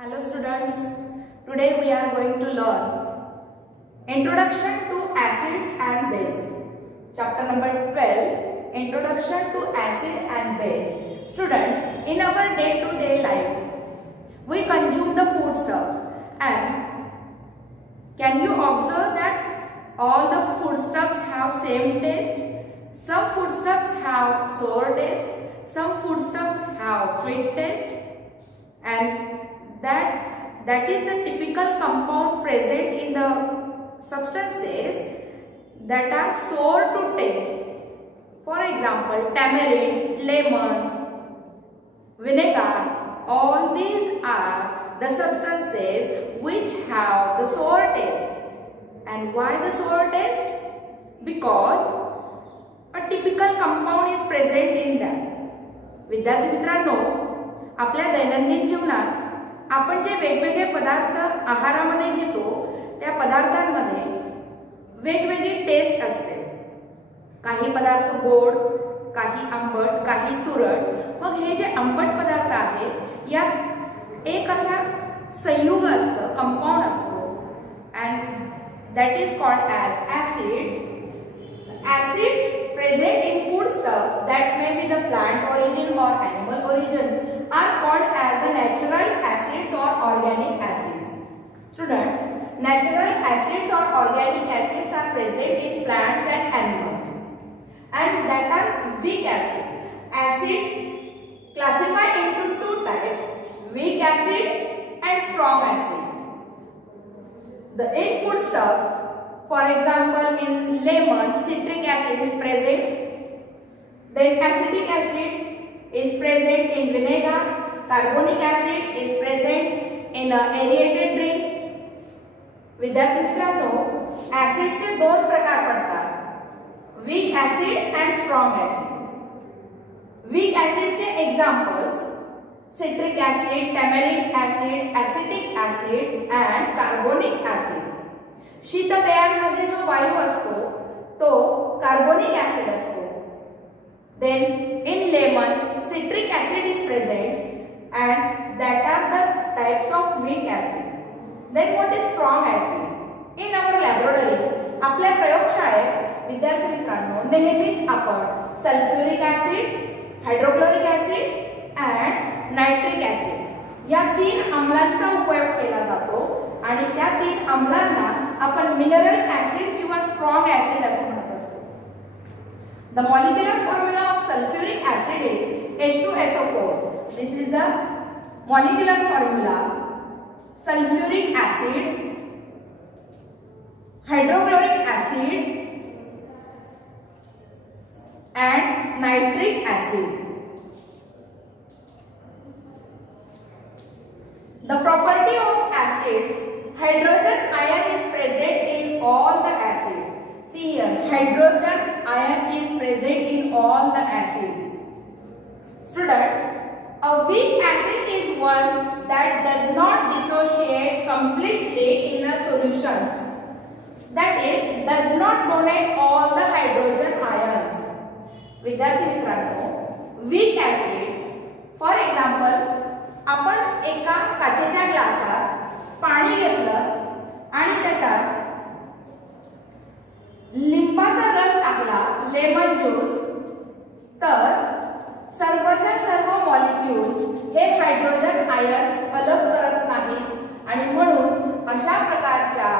Hello students, today we are going to learn Introduction to Acids and Base. Chapter number 12, Introduction to Acid and Base. Students, in our day-to-day life, we consume the foodstuffs, and can you observe that all the foodstuffs have same taste? Some foodstuffs have sour taste, some foodstuffs have sweet taste, and that is the typical compound present in the substances that are sour to taste. For example, tamarind, lemon, vinegar, all these are the substances which have the sour taste. And why the sour taste? Because a typical compound is present in them. विद्यार्थी मित्रांनो, आपल्या दैनंदिन जीवनात आपण जे वेगवेगळे पदार्थ आहारामध्ये घेतो त्या पदार्थांमध्ये वेगवेगळी टेस्ट असते. काही पदार्थ गोड, काही आंबट, काही तुरट. मग हे जे आंबट पदार्थ आहेत यात एक असा संयुग असतो, कंपाऊंड असतो, and that is called as acid. Acids present in foodstuffs that may be the plant origin or animal origin are called as the natural acids or organic acids. Students, natural acids or organic acids are present in plants and animals, and that are weak acid. Acid classified into two types: weak acid and strong acids. In foodstuffs, for example, in lemon, citric acid is present. Then acetic acid is present in vinegar. Carbonic acid is present in aerated drink. विद्यार्थी मित्रांनो, ऍसिडचे दोन प्रकार पडतात: weak acid and strong acid. Weak ऍसिडचे examples: citric acid, tamaric acid, acetic acid and carbonic acid. शीतपेयांमध्ये जो वायू असतो तो कार्बोनिक ऍसिड असतो. Then in lemon citric acid is present and that are the types of weak acid. Then what is strong acid? In our laboratory, आपल्या प्रयोगशाळेत विद्यार्थी मित्रांनो नेहमीच आपण sulphuric acid, hydrochloric acid and nitric acid या तीन आम्लांचा उपयोग केला जातो, आणि त्या तीन आम्लांना आपण मिनरल ऍसिड किंवा स्ट्रॉंग ऍसिड असे म्हणत असतो. The molecular formula of sulphuric acid is H2SO4. This is the molecular formula. Sulphuric acid, hydrochloric acid and nitric acid. The property of acid: hydrogen ion is present in all the acids. See here, hydrogen ion is present in all the acids. Students, a weak acid is one that does not dissociate completely in a solution. That is, does not donate all the hydrogen ions. विद्यार्थी मित्रांनो, weak acid, for example, आपण एका काचेच्या ग्लासात पाणी घेतलं आणि त्याच्यात लिंबाचा रस टाकला, लेमन ज्यूस, तर सर्वच्या सर्व मॉलिक्युल्स हे हायड्रोजन आयन अलग करत नाहीत, आणि म्हणून अशा प्रकारच्या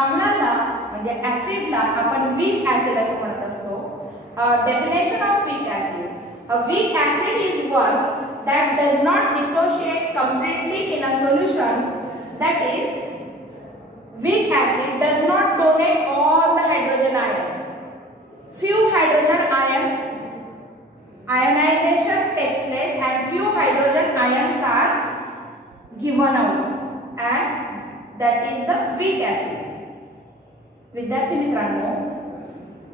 आम्लाला म्हणजे ऍसिडला आपण वीक ऍसिड असं म्हणत असतो. Definition of weak acid: a weak acid is one that does not dissociate completely in a solution. That is, weak acid does not donate all the hydrogen ions. Few hydrogen ions ionization takes place and few hydrogen ions are given out, and that is the weak acid. विद्यार्थी मित्रांनो,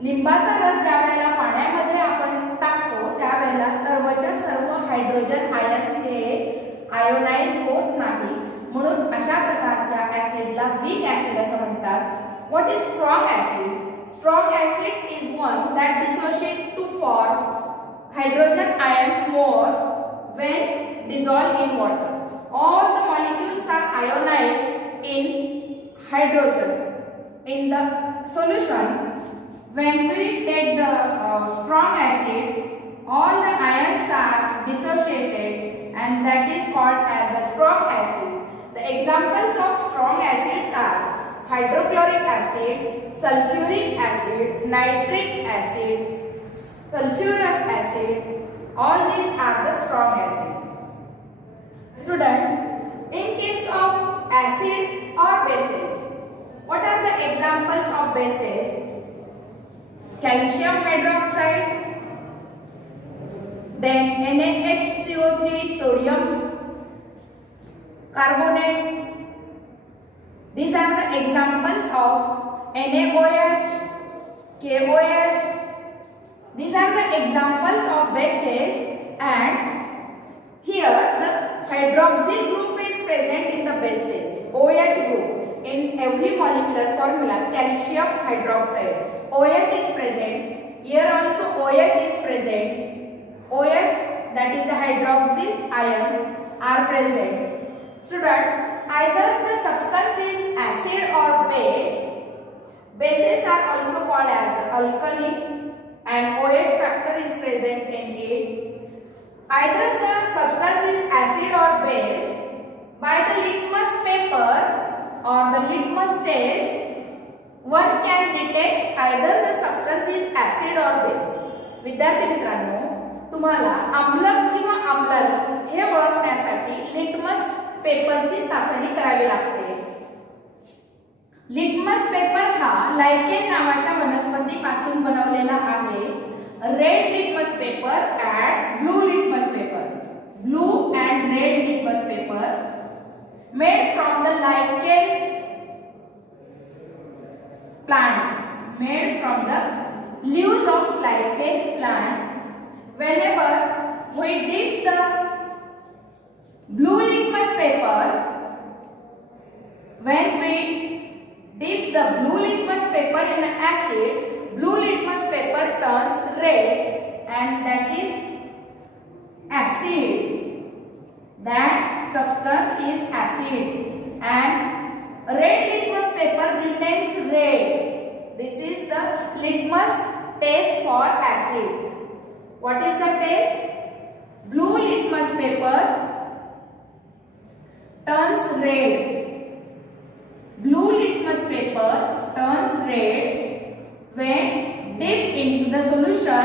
लिंबाचा रस ज्या वेळेला पाण्यामध्ये आपण टाकतो त्यावेळेला सर्वच्या सर्व हायड्रोजन आयन्स हे आयोनाइज होत नाही, म्हणून अशा प्रकारच्या ऍसिडला वीक ऍसिड असं म्हणतात. What is strong acid? Strong acid is one that dissociate to form hydrogen ions more when dissolved in water. All the molecules hydrogen. In the solution, when we take the strong acid, all the ions are dissociated and that is called as the strong acid. The examples of strong acids are hydrochloric acid, sulfuric acid, nitric acid, sulfurous acid. All these are the strong acid. Students, in case of acid or bases, what are the examples of bases? Calcium hydroxide, then NaHCO3 sodium carbonate. These are the examples of NaOH, KOH. These are the examples of bases, and here the hydroxyl group is present in the bases, OH group. In every molecular formula, calcium hydroxide, OH is present. Here also OH is present. OH, that is the hydroxyl ion, are present. Students, either the substance is acid or base. Bases are also called as the alkali, and OH factor is present in it. Either the substance is acid or base. By the litmus paper or the litmus test, one can detect either the substance is acid or base. विद्यार्थी मित्रांनो, तुम्हाला आम्लक किंवा आम्लारी हे ओळखण्यासाठी litmus पेपरची चाचणी करावी लागते. Litmus paper हा लायकेन नावाच्या वनस्पतीपासून बनवलेला आहे. Red litmus paper and blue litmus paper. Blue and red litmus paper made from the lichen plant, made from the leaves of lichen plant. Whenever we dip the blue litmus paper, when we dip the blue litmus paper in acid, blue litmus paper turns red, and that is acid. That substance is acid, and red litmus paper retains red. This is the litmus test for acid. What is the test? Blue litmus paper turns red. Blue litmus paper turns red when dipped into the solution,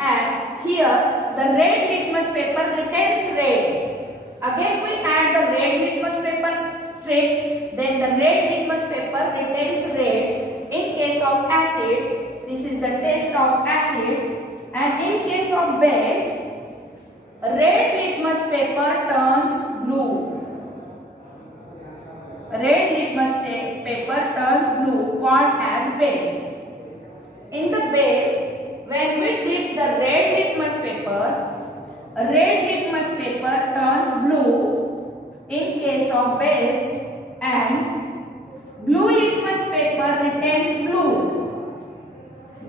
and here the red litmus paper retains red. Again we add the red litmus paper strip, then the red litmus paper retains red. In case of acid, this is the test of acid, and in case of base, red litmus paper turns blue. Red litmus paper turns blue, called as base. In the base, when we dip the red litmus paper turns blue in case of base, and blue litmus paper retains blue.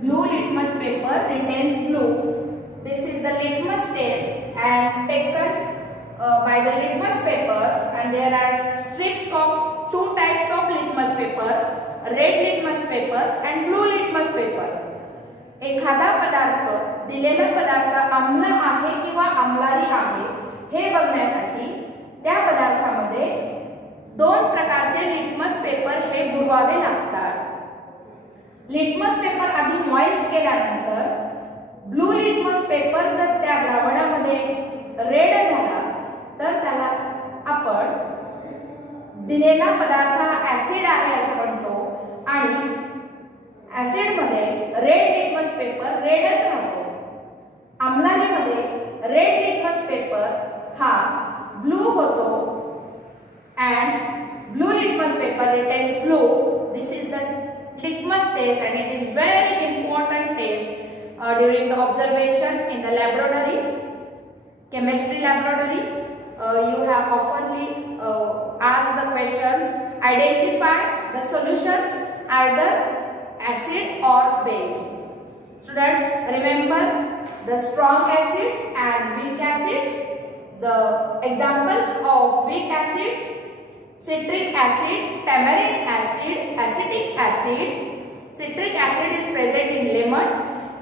Blue litmus paper retains blue. This is the litmus test and taken by the litmus papers, and there are strips of two types of litmus paper, red litmus paper and blue litmus paper. एखादा पदार्थ, दिलेला पदार्थ आम्ल आहे किंवा आम्लारी आहे हे बघण्यासाठी त्या पदार्थामध्ये दोन प्रकारचे लिटमस पेपर हे बुडवावे लागतात. लिटमस पेपर आधी मॉइस्ट केल्यानंतर ब्लू लिटमस पेपर जर त्या द्रावणामध्ये रेड झाला तर त्याला आपण दिलेला पदार्थ हा ऍसिड आहे असं म्हणतो, आणि ऍसिड मध्ये रेड लिटमस पेपर रेडच राहतो. आम्लारीमध्ये रेड लिटमस पेपर हा ब्लू होतो, and blue litmus paper retains blue. This is the litmus test, and it is very important test during the observation in the laboratory, chemistry laboratory. You have oftenly asked the questions, identify the solutions either acid or base. Students, remember the strong acids and weak acids. The examples of weak acids: citric acid, tamarind acid, acetic acid. Citric acid is present in lemon.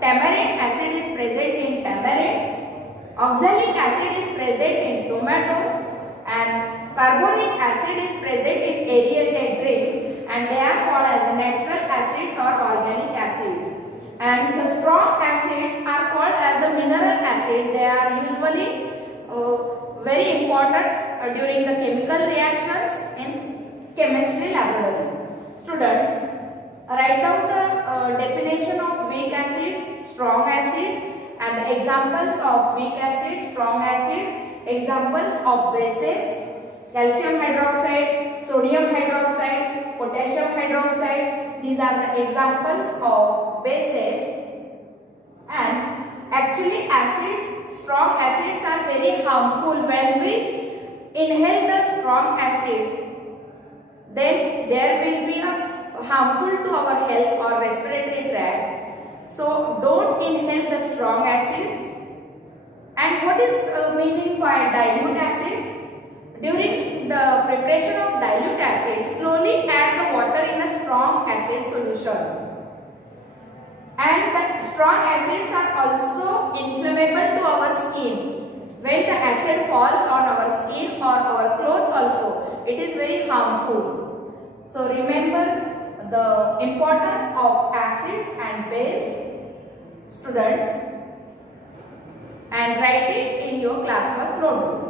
Tamarind acid is present in tamarind. Oxalic acid is present in tomatoes. And carbonic acid is present in aerated drinks, and they are called as the natural acids or organic acids. And the strong acids are called as the mineral acids. They are usually very important during the chemical reactions in chemistry laboratory. Students, write down the definition of weak acid, strong acid, and the examples of weak acid, strong acid, examples of bases: calcium hydroxide, sodium hydroxide, potassium hydroxide. These are the examples of bases. And actually acids, strong acids are very harmful. When we inhale the strong acid, then there will be a harmful to our health or respiratory tract. So don't inhale the strong acid. And what is meaning by dilute acid? During the preparation of dilute acid, slowly add the water in a strong acid solution. And the strong acids are also inflammable to our skin. When the acid falls on our skin or our clothes also, it is very harmful. So remember the importance of acids and base, students, and write it in your classwork notebook.